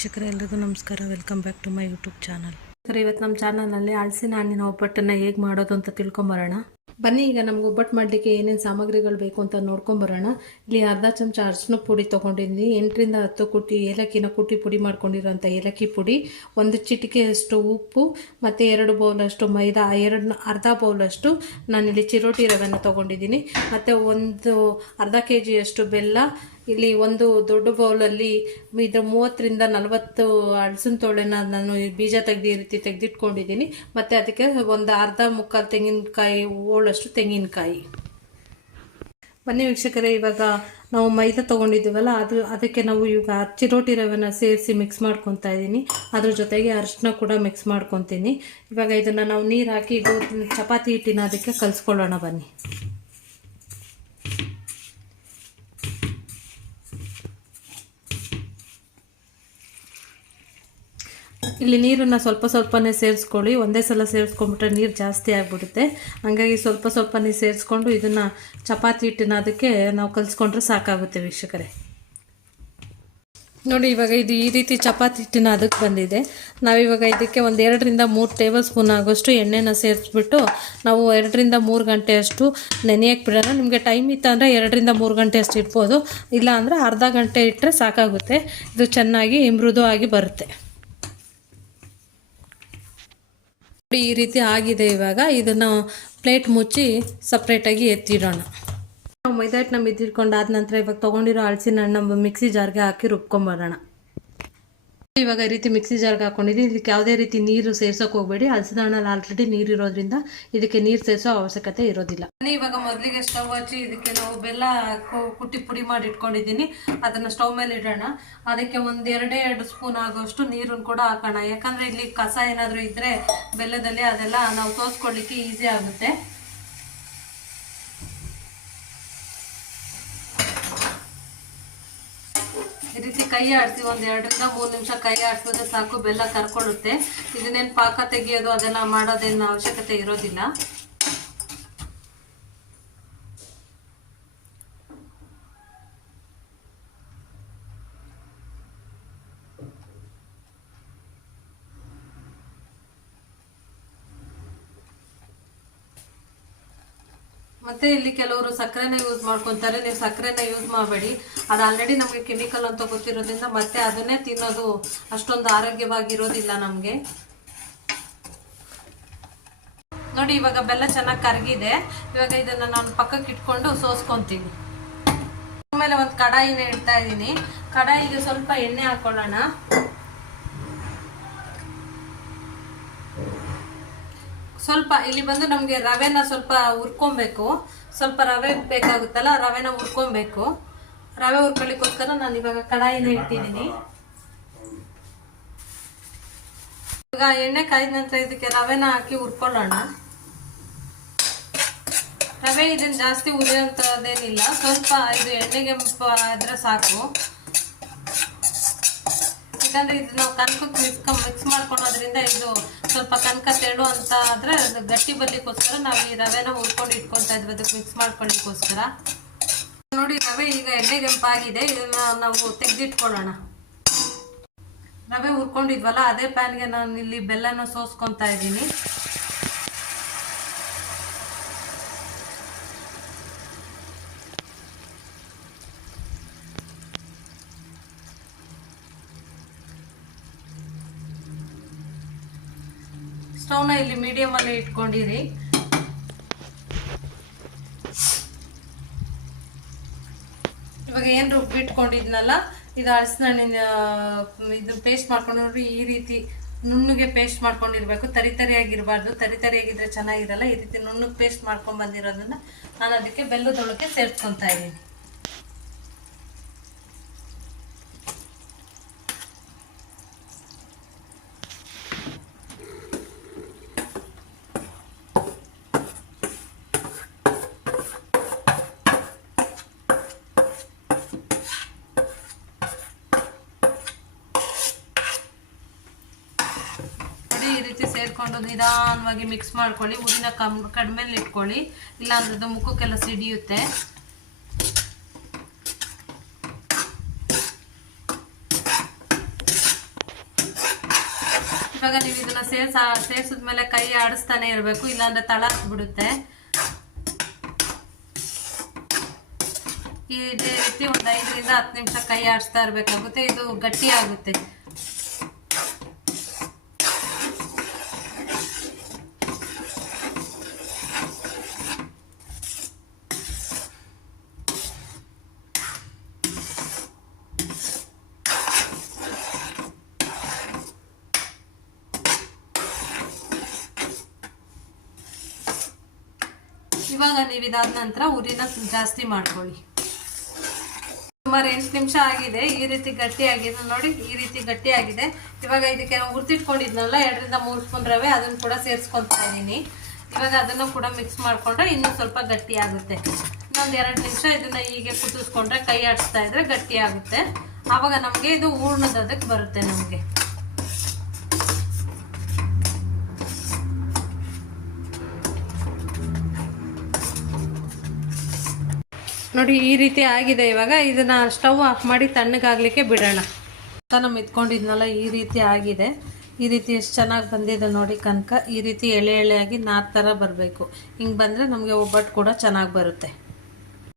ವೀಕ್ಷಕರೇ ಎಲ್ಲರಿಗೂ ನಮಸ್ಕಾರ. Welcome back to my YouTube channel. ಇವತ್ತು ನಮ್ಮ ಚಾನಲ್ನಲ್ಲಿ ಹಲಸಿನ ಹಣ್ಣಿನ ಒಬ್ಬಟ್ಟನ್ನು ಹೇಗೆ ಮಾಡೋದು ಅಂತ ತಿಳ್ಕೊಂಬರೋಣ. ಬನ್ನಿ, ಈಗ ನಮ್ಗೆ ಒಬ್ಬಟ್ಟು ಮಾಡಲಿಕ್ಕೆ ಏನೇನು ಸಾಮಗ್ರಿಗಳು ಬೇಕು ಅಂತ ನೋಡ್ಕೊಂಬರೋಣ. ಇಲ್ಲಿ ಅರ್ಧ ಚಮಚ ಅರಿಶಿನ ಪುಡಿ ತೊಗೊಂಡಿದ್ದೀನಿ, 8ರಿಂದ 10 ಕುಟ್ಟಿ ಏಲಕ್ಕಿನ ಕುಟ್ಟಿ ಪುಡಿ ಮಾಡ್ಕೊಂಡಿರೋಂಥ ಏಲಕ್ಕಿ ಪುಡಿ, 1 ಚಿಟಿಕೆಯಷ್ಟು ಉಪ್ಪು ಮತ್ತು 2 ಬೌಲಷ್ಟು ಮೈದಾ, ಅರ್ಧ ಬೌಲಷ್ಟು ನಾನಿಲ್ಲಿ ಚಿರೋಟಿ ರವೆನ ತೊಗೊಂಡಿದ್ದೀನಿ, ಮತ್ತು ಅರ್ಧ kg ಬೆಲ್ಲ. ಇಲ್ಲಿ ಒಂದು ದೊಡ್ಡ ಬೌಲಲ್ಲಿ ಇದು 30ರಿಂದ 40 ಹಲಸಿನ ತೊಳೆನ ನಾನು ಬೀಜ ಈ ರೀತಿ ತೆಗೆದಿಟ್ಕೊಂಡಿದ್ದೀನಿ. ಮತ್ತು ಅದಕ್ಕೆ ಒಂದು ಅರ್ಧ ಮುಕ್ಕಾಲು ತೆಂಗಿನಕಾಯಿ ಹೋಳಷ್ಟು ತೆಂಗಿನಕಾಯಿ. ಬನ್ನಿ ವೀಕ್ಷಕರೇ, ಇವಾಗ ನಾವು ಮೈದಾ ತೊಗೊಂಡಿದ್ದೀವಲ್ಲ ಅದಕ್ಕೆ ನಾವು ಇವಾಗ ಚಿರೋಟಿ ರವೆನ ಸೇರಿಸಿ ಮಿಕ್ಸ್ ಮಾಡ್ಕೊತಾ ಇದ್ದೀನಿ. ಅದ್ರ ಜೊತೆಗೆ ಅರಿಶಿನ ಕೂಡ ಮಿಕ್ಸ್ ಮಾಡ್ಕೊತೀನಿ. ಇವಾಗ ಇದನ್ನು ನಾವು ನೀರು ಹಾಕಿ ಚಪಾತಿ ಹಿಟ್ಟಿನ ಅದಕ್ಕೆ ಕಲಿಸ್ಕೊಳ್ಳೋಣ. ಬನ್ನಿ, ಇಲ್ಲಿ ನೀರನ್ನು ಸ್ವಲ್ಪ ಸ್ವಲ್ಪನೇ ಸೇರಿಸ್ಕೊಳ್ಳಿ. ಒಂದೇ ಸಲ ಸೇರಿಸ್ಕೊಂಡ್ಬಿಟ್ರೆ ನೀರು ಜಾಸ್ತಿ ಆಗಿಬಿಡುತ್ತೆ. ಹಾಗಾಗಿ ಸ್ವಲ್ಪ ಸ್ವಲ್ಪನೇ ಸೇರಿಸ್ಕೊಂಡು ಇದನ್ನು ಚಪಾತಿ ಹಿಟ್ಟಿನ ಅದಕ್ಕೆ ನಾವು ಕಲಿಸ್ಕೊಂಡ್ರೆ ಸಾಕಾಗುತ್ತೆ ವೀಕ್ಷಕರೇ. ನೋಡಿ, ಇವಾಗ ಇದು ಈ ರೀತಿ ಚಪಾತಿ ಹಿಟ್ಟಿನ ಅದಕ್ಕೆ ಬಂದಿದೆ. ನಾವಿವಾಗ ಇದಕ್ಕೆ ಒಂದು 2ರಿಂದ 3 ಟೇಬಲ್ ಸ್ಪೂನ್ ಆಗೋಷ್ಟು ಎಣ್ಣೆನ ಸೇರಿಸ್ಬಿಟ್ಟು ನಾವು 2ರಿಂದ 3 ಗಂಟೆ ಅಷ್ಟು ನೆನೆಯಕ್ಕೆ ಬಿಡೋಣ. ನಿಮಗೆ ಟೈಮ್ ಇತ್ತು ಅಂದರೆ 2ರಿಂದ 3 ಗಂಟೆ ಅಷ್ಟು ಇಡ್ಬೋದು, ಇಲ್ಲ ಅಂದರೆ ಅರ್ಧ ಗಂಟೆ ಇಟ್ಟರೆ ಸಾಕಾಗುತ್ತೆ. ಇದು ಚೆನ್ನಾಗಿ ಮೃದು ಆಗಿ ಬರುತ್ತೆ. ಈ ರೀತಿ ಆಗಿದೆ. ಇವಾಗ ಇದನ್ನು ಪ್ಲೇಟ್ ಮುಚ್ಚಿ ಸಪ್ರೇಟಾಗಿ ಎತ್ತಿಡೋಣ. ನಾವು ಮೈದಾ ಹಿಟ್ಟನ್ನ ಮಿದ್ದಿಟ್ಕೊಂಡಾದ ನಂತರ ಇವಾಗ ತೊಗೊಂಡಿರೋ ಹಲಸಿನ ಹಣ್ಣು ಮಿಕ್ಸಿ ಜಾರ್ಗೆ ಹಾಕಿ ರುಬ್ಕೊಂಬರೋಣ. ಇವಾಗ ಈ ರೀತಿ ಮಿಕ್ಸಿ ಜಾರ್ಗೆ ಹಾಕೊಂಡಿದ್ದೀನಿ. ಇದಕ್ಕೆ ಯಾವುದೇ ರೀತಿ ನೀರು ಸೇರ್ಸೋಕೆ ಹೋಗಬೇಡಿ. ಹಲಸಿನ ಹಣ್ಣಲ್ಲಿ ಆಲ್ರೆಡಿ ನೀರು ಇರೋದ್ರಿಂದ ಇದಕ್ಕೆ ನೀರು ಸೇರಿಸೋ ಅವಶ್ಯಕತೆ ಇರೋದಿಲ್ಲ. ಇವಾಗ ಮೊದಲಿಗೆ ಸ್ಟವ್ ಹಚ್ಚಿ ಇದಕ್ಕೆ ನಾವು ಬೆಲ್ಲ ಕುಟ್ಟಿ ಪುಡಿ ಮಾಡಿ ಇಟ್ಕೊಂಡಿದ್ದೀನಿ, ಅದನ್ನು ಸ್ಟವ್ ಮೇಲೆ ಇಡೋಣ. ಅದಕ್ಕೆ ಒಂದು 2 ಸ್ಪೂನ್ ಆಗೋಷ್ಟು ನೀರನ್ನು ಕೂಡ ಹಾಕೋಣ. ಯಾಕಂದರೆ ಇಲ್ಲಿ ಕಸ ಏನಾದರೂ ಇದ್ದರೆ ಬೆಲ್ಲದಲ್ಲಿ ಅದೆಲ್ಲ ನಾವು ಸೋಸ್ಕೊಳ್ಳಿಕ್ಕೆ ಈಸಿ ಆಗುತ್ತೆ. ಈ ರೀತಿ ಕೈ ಆಡಿಸಿ ಒಂದು 2ರಿಂದ 3 ನಿಮಿಷ ಕೈ ಆಡಿಸಿದ್ರೆ ಸಾಕು, ಬೆಲ್ಲ ಕರ್ಕೊಳ್ಳುತ್ತೆ. ಇದನ್ನೇನು ಪಾಕ ತೆಗಿಯೋದು ಅದೆಲ್ಲ ಮಾಡೋದೇನು ಅವಶ್ಯಕತೆ ಇರೋದಿಲ್ಲ. ಮತ್ತು ಇಲ್ಲಿ ಕೆಲವರು ಸಕ್ಕರೆನ ಯೂಸ್ ಮಾಡ್ಕೊತಾರೆ. ನೀವು ಸಕ್ಕರೆನ ಯೂಸ್ ಮಾಡಬೇಡಿ, ಅದು ಆಲ್ರೆಡಿ ನಮಗೆ ಕೆಮಿಕಲ್ ಅಂತ ಗೊತ್ತಿರೋದ್ರಿಂದ ಮತ್ತೆ ಅದನ್ನೇ ತಿನ್ನೋದು ಅಷ್ಟೊಂದು ಆರೋಗ್ಯವಾಗಿರೋದಿಲ್ಲ ನಮಗೆ. ನೋಡಿ, ಇವಾಗ ಬೆಲ್ಲ ಚೆನ್ನಾಗಿ ಕರಗಿದೆ. ಇವಾಗ ಇದನ್ನು ನಾನು ಪಕ್ಕಕ್ಕೆ ಇಟ್ಕೊಂಡು ಸೋಸ್ಕೊತೀನಿ. ಆಮೇಲೆ ಒಂದು ಕಡಾಯಿನ ಇಡ್ತಾ ಇದ್ದೀನಿ. ಕಡಾಯಿಗೆ ಸ್ವಲ್ಪ ಎಣ್ಣೆ ಹಾಕೊಳ್ಳೋಣ. ಸ್ವಲ್ಪ ಇಲ್ಲಿ ಬಂದು ನಮಗೆ ರವೆನ ಸ್ವಲ್ಪ ಹುರ್ಕೊಬೇಕು. ಸ್ವಲ್ಪ ರವೆ ಬೇಕಾಗುತ್ತಲ್ಲ, ರವೆನ ಹುರ್ಕೊಬೇಕು. ರವೆ ಹುರ್ಕೊಳ್ಳಿಕ್ಕೋಸ್ಕರ ನಾನು ಇವಾಗ ಕಡಾಯಿನ ಇಟ್ಟಿದ್ದೀನಿ. ಇವಾಗ ಎಣ್ಣೆ ಕಾಯ್ದ ನಂತರ ಇದಕ್ಕೆ ರವೆನ ಹಾಕಿ ಹುರ್ಕೊಳ್ಳೋಣ. ರವೆ ಇದನ್ನು ಜಾಸ್ತಿ ಹುರಿಯೋಂಥದ್ದೇನಿಲ್ಲ, ಸ್ವಲ್ಪ ಇದು ಎಣ್ಣೆಗೆ ಆದ್ರೆ ಸಾಕು. ಯಾಕಂದರೆ ಇದು ನಾವು ಕನಕಕ್ಕೆ ಮಿಕ್ಸ್ ಮಾಡ್ಕೊಳೋದ್ರಿಂದ ಇದು ಸ್ವಲ್ಪ ಕನಕ ತೆಳು ಅಂತ ಆದರೆ ಅದು ಗಟ್ಟಿ ಬರ್ಲಿಕ್ಕೋಸ್ಕರ ನಾವು ಈ ರವೆನ ಹುರ್ಕೊಂಡು ಇಟ್ಕೊತಾ ಇದ್ವಿ, ಅದಕ್ಕೆ ಮಿಕ್ಸ್ ಮಾಡ್ಕೊಳ್ಳಿಕ್ಕೋಸ್ಕರ. ನೋಡಿ, ರವೆ ಈಗ ಎಣ್ಣೆಗೆಂಪಾಗಿದೆ. ಇದನ್ನು ನಾವು ತೆಗೆದಿಟ್ಕೊಳ್ಳೋಣ. ರವೆ ಹುರ್ಕೊಂಡಿದ್ವಲ್ಲ ಅದೇ ಪ್ಯಾನ್ಗೆ ನಾನು ಇಲ್ಲಿ ಬೆಲ್ಲನ ಸೋಸ್ಕೊತಾ ಇದ್ದೀನಿ. ಸ್ಟವ್ನ ಇಲ್ಲಿ ಮೀಡಿಯಮ್ ಅಲ್ಲಿ ಇಟ್ಕೊಂಡಿರಿ. ಇವಾಗ ಏನು ರುಬ್ಬಿಟ್ಕೊಂಡಿದ್ನಲ್ಲ, ಇದು ಹಲಸಿನ ಹಣ್ಣಿನ ಇದು ಪೇಸ್ಟ್ ಮಾಡ್ಕೊಂಡು ನೋಡ್ರಿ. ಈ ರೀತಿ ನುಣ್ಣಗೆ ಪೇಸ್ಟ್ ಮಾಡ್ಕೊಂಡಿರ್ಬೇಕು, ತರಿಯಾಗಿರಬಾರ್ದು. ತರಿಯಾಗಿದ್ರೆ ಚೆನ್ನಾಗಿರಲ್ಲ. ಈ ರೀತಿ ನುಣ್ಣಗೆ ಪೇಸ್ಟ್ ಮಾಡ್ಕೊಂಡು ಬಂದಿರೋದನ್ನ ನಾನು ಅದಕ್ಕೆ ಬೆಲ್ಲದೊಳಗೆ ಸೇರಿಸ್ಕೊತಾ ಇದ್ದೀನಿ. ಈ ರೀತಿ ಸೇರಿಕೊಂಡು ನಿಧಾನವಾಗಿ ಮಿಕ್ಸ್ ಮಾಡ್ಕೊಳ್ಳಿ. ಉರಿನ ಕಡಿಮೆಲಿ ಇಟ್ಕೊಳ್ಳಿ, ಇಲ್ಲಾಂದ್ರೆ ಅದು ಮುಖಕ್ಕೆಲ್ಲ ಸಿಡಿಯುತ್ತೆ. ಇವಾಗ ನೀವು ಇದನ್ನ ಸೇರಿಸಿದ್ಮೇಲೆ ಕೈ ಆಡಿಸ್ತಾನೆ ಇರಬೇಕು, ಇಲ್ಲಾಂದ್ರೆ ತಳ ಬಿಡುತ್ತೆ. ಇದೇ ರೀತಿ ಒಂದು 5 ರಿಂದ 10 ನಿಮಿಷ ಕೈ ಆಡಿಸ್ತಾ ಇರಬೇಕಾಗುತ್ತೆ. ಇದು ಗಟ್ಟಿ ಆಗುತ್ತೆ. ಇವಾಗ ನೀವು ಇದಾದ ನಂತರ ಉರಿನ ಜಾಸ್ತಿ ಮಾಡ್ಕೊಳ್ಳಿ. ಸುಮಾರು 8 ನಿಮಿಷ ಆಗಿದೆ. ಈ ರೀತಿ ಗಟ್ಟಿ ಆಗಿದೆ ನೋಡಿ, ಈ ರೀತಿ ಗಟ್ಟಿ ಆಗಿದೆ. ಇವಾಗ ಇದಕ್ಕೆ ನಾವು ಹುರ್ತಿಟ್ಕೊಂಡಿದ್ನಲ್ಲ 2 ರಿಂದ 3 ಸ್ಪೂನ್ ರವೆ, ಅದನ್ನು ಕೂಡ ಸೇರಿಸ್ಕೊತಾ ಇದ್ದೀನಿ. ಇವಾಗ ಅದನ್ನು ಕೂಡ ಮಿಕ್ಸ್ ಮಾಡಿಕೊಂಡ್ರೆ ಇನ್ನೂ ಸ್ವಲ್ಪ ಗಟ್ಟಿ ಆಗುತ್ತೆ. ಇನ್ನೊಂದು 2 ನಿಮಿಷ ಇದನ್ನ ಹೀಗೆ ಕುದಿಸ್ಕೊಂಡ್ರೆ, ಕೈ ಆಡಿಸ್ತಾ ಇದ್ರೆ ಗಟ್ಟಿ ಆಗುತ್ತೆ. ಆವಾಗ ನಮಗೆ ಇದು ಹೂರ್ಣದಕ್ಕೆ ಬರುತ್ತೆ. ನಮಗೆ ನೋಡಿ ಈ ರೀತಿ ಆಗಿದೆ. ಇವಾಗ ಇದನ್ನ ಸ್ಟವ್ ಆಫ್ ಮಾಡಿ ತಣ್ಣಗಾಗ್ಲಿಕ್ಕೆ ಬಿಡೋಣ. ನಾನು ಮಿತ್ಕೊಂಡಿದ್ನಲ್ಲ ಈ ರೀತಿ ಆಗಿದೆ. ಈ ರೀತಿ ಎಷ್ಟು ಚೆನ್ನಾಗಿ ಬಂದಿದೆ ನೋಡಿ ಕನಕ. ಈ ರೀತಿ ಎಳೆ ಎಳೆಯಾಗಿ ನಾರ್ ಥರ ಬರಬೇಕು. ಹಿಂಗೆ ಬಂದರೆ ನಮಗೆ ಒಬ್ಬಟ್ಟು ಕೂಡ ಚೆನ್ನಾಗಿ ಬರುತ್ತೆ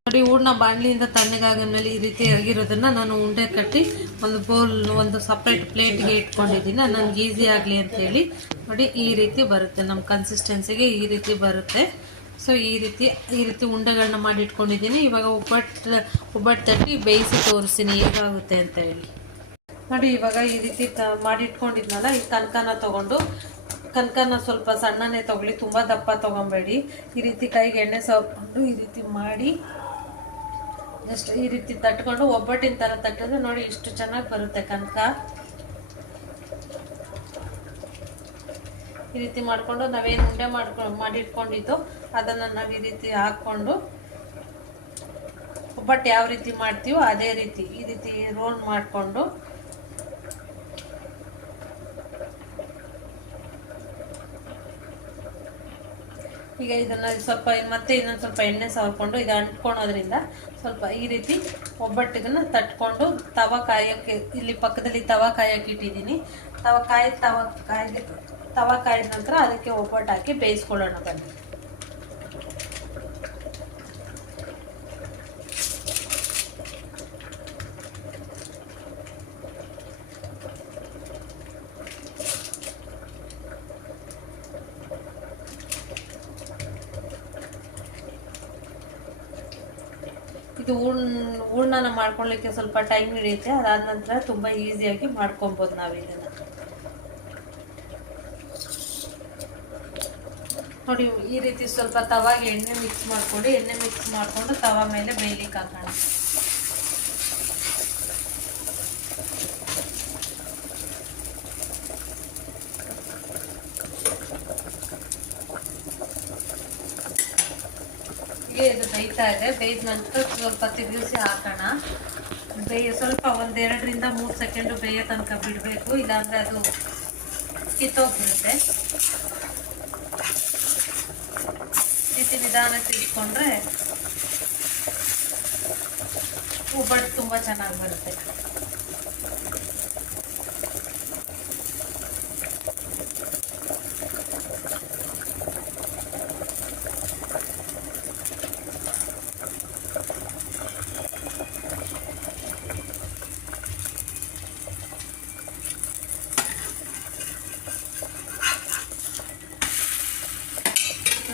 ನೋಡಿ. ಹೂರ್ಣ ಬಾಣಲಿಯಿಂದ ತಣ್ಣಗಾದ್ಮೇಲೆ ಈ ರೀತಿ ಆಗಿರೋದನ್ನು ನಾನು ಉಂಡೆ ಕಟ್ಟಿ ಒಂದು ಬೌಲ್, ಒಂದು ಸಪ್ರೇಟ್ ಪ್ಲೇಟ್ಗೆ ಇಟ್ಕೊಂಡಿದ್ದೀನಿ. ನನಗೆ ಈಸಿ ಆಗಲಿ ಅಂತೇಳಿ ನೋಡಿ ಈ ರೀತಿ ಬರುತ್ತೆ. ನಮ್ಮ ಕನ್ಸಿಸ್ಟೆನ್ಸಿಗೆ ಈ ರೀತಿ ಬರುತ್ತೆ. ಸೊ ಈ ರೀತಿ ಉಂಡೆಗಳನ್ನ ಮಾಡಿ ಇಟ್ಕೊಂಡಿದ್ದೀನಿ. ಇವಾಗ ಒಬ್ಬಟ್ಟು ತಟ್ಟಿ ಬೇಯಿಸಿ ತೋರಿಸ್ತೀನಿ ಹೇಗಾಗುತ್ತೆ ಅಂತ ಹೇಳಿ ನೋಡಿ. ಇವಾಗ ಈ ರೀತಿ ಮಾಡಿ ಇಟ್ಕೊಂಡಿದ್ನಲ್ಲ, ಈ ಕನಕನ ಸ್ವಲ್ಪ ಸಣ್ಣನೇ ತಗೊಳ್ಳಿ, ತುಂಬ ದಪ್ಪ ತೊಗೊಬೇಡಿ. ಈ ರೀತಿ ಕೈಗೆ ಎಣ್ಣೆ ಸವರ್ಕೊಂಡು ಈ ರೀತಿ ಮಾಡಿ ಜಸ್ಟ್ ಈ ರೀತಿ ತಟ್ಕೊಂಡು ಒಬ್ಬಟ್ಟಿನ ಥರ ತಟ್ಟಿದ್ರೆ ನೋಡಿ ಇಷ್ಟು ಚೆನ್ನಾಗಿ ಬರುತ್ತೆ ಕನಕ. ಈ ರೀತಿ ಮಾಡಿಕೊಂಡು ನಾವೇನು ಉಂಡೆ ಮಾಡಿಟ್ಕೊಂಡಿದ್ದು ಅದನ್ನು ನಾವು ಈ ರೀತಿ ಹಾಕ್ಕೊಂಡು ಒಬ್ಬಟ್ಟು ಯಾವ ರೀತಿ ಮಾಡ್ತೀವೋ ಅದೇ ರೀತಿ ಈ ರೀತಿ ರೋಲ್ ಮಾಡಿಕೊಂಡು ಈಗ ಇದನ್ನು ಸ್ವಲ್ಪ ಇನ್ನೊಂದು ಸ್ವಲ್ಪ ಎಣ್ಣೆ ಸವರ್ಕೊಂಡು ಇದು ಅಂಟ್ಕೊಳೋದ್ರಿಂದ ಸ್ವಲ್ಪ ಈ ರೀತಿ ಒಬ್ಬಟ್ಟಿಗನ್ನ ತಟ್ಕೊಂಡು ತವ ಕಾಯಕ್ಕೆ, ಇಲ್ಲಿ ಪಕ್ಕದಲ್ಲಿ ತವ ಕಾಯಕ್ಕೆ ಇಟ್ಟಿದ್ದೀನಿ. ತವ ಕಾಯಿದ ನಂತರ ಅದಕ್ಕೆ ಒಬ್ಬಟ್ಟು ಹಾಕಿ ಬೇಯಿಸ್ಕೊಳ್ಳೋಣ ಬನ್ನಿ. ಇದು ಹೂರ್ಣನ ಮಾಡ್ಕೊಳ್ಳಿಕ್ಕೆ ಸ್ವಲ್ಪ ಟೈಮ್ ಹಿಡಿಯುತ್ತೆ. ಅದಾದ ನಂತರ ತುಂಬ ಈಸಿಯಾಗಿ ಮಾಡ್ಕೊಬೋದು ನಾವು ಇದನ್ನು ನೋಡಿ. ಈ ರೀತಿ ಸ್ವಲ್ಪ ತವಾಗೆ ಎಣ್ಣೆ ಮಿಕ್ಸ್ ಮಾಡಿಕೊಂಡು ತವಾ ಮೇಲೆ ಬೇಯಲಿಕ್ಕೆ ಹಾಕೋಣ. ಹೀಗೆ ಇದು ಬೇಯ್ತಾ ಇದೆ. ಬೇಯ್ದ ನಂತರ ಸ್ವಲ್ಪ ತಿರುಗಿಸಿ ಹಾಕೋಣ. ಸ್ವಲ್ಪ 1-2 ರಿಂದ 3 ಸೆಕೆಂಡು ಬೇಯೋ ತನಕ ಬಿಡಬೇಕು, ಇಲ್ಲಾಂದರೆ ಅದು ಕಿತ್ತೋಗ್ಬಿಡುತ್ತೆ. ರೀತಿ ನಿಧಾನಕ್ಕೆ ಇಟ್ಕೊಂಡ್ರೆ ಒಬ್ಬಟ್ಟು ತುಂಬ ಚೆನ್ನಾಗಿ ಬರುತ್ತೆ.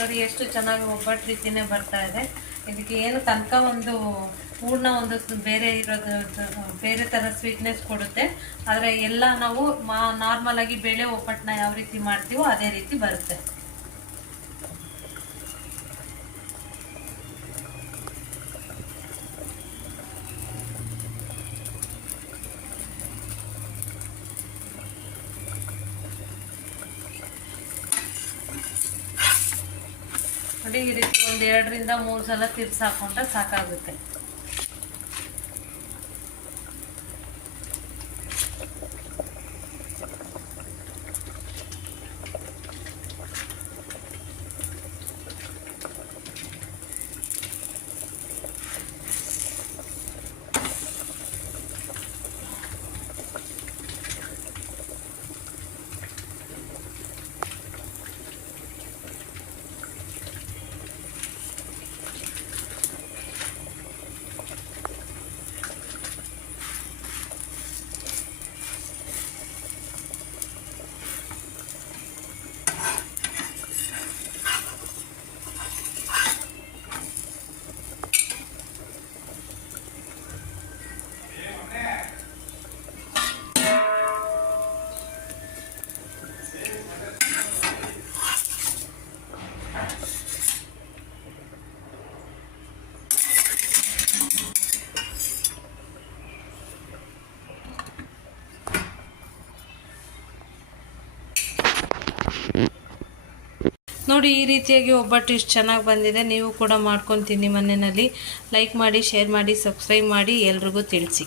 ನೋಡಿ ಎಷ್ಟು ಚೆನ್ನಾಗಿ ಒಬ್ಬಟ್ಟು ರೀತಿನೇ ಬರ್ತಾ ಇದೆ. ಇದಕ್ಕೆ ಏನು ತನಕ ಒಂದು ಹೂರ್ಣ ಒಂದು ಬೇರೆ ಥರ ಸ್ವೀಟ್ನೆಸ್ ಕೊಡುತ್ತೆ. ಆದರೆ ಎಲ್ಲ ನಾವು ನಾರ್ಮಲ್ ಆಗಿ ಬೇಳೆ ಒಬ್ಬಟ್ಟನ್ನ ಯಾವ ರೀತಿ ಮಾಡ್ತೀವೋ ಅದೇ ರೀತಿ ಬರುತ್ತೆ. ನೋಡಿ ಈ ರೀತಿ 1-2 ರಿಂದ 3 ಸಲ ತಿರ್ಸಿ ಹಾಕೊಂಡ್ರೆ ಸಾಕಾಗುತ್ತೆ. ನೋಡಿ ಈ ರೀತಿಯಾಗಿ ಒಬ್ಬಟ್ಟು ಇಷ್ಟು ಚೆನ್ನಾಗಿ ಬಂದಿದೆ. ನೀವು ಕೂಡ ಮಾಡ್ಕೊತೀನಿ ಮನೆಯಲ್ಲಿ. ಲೈಕ್ ಮಾಡಿ, ಶೇರ್ ಮಾಡಿ, ಸಬ್ಸ್ಕ್ರೈಬ್ ಮಾಡಿ, ಎಲ್ರಿಗೂ ತಿಳಿಸಿ.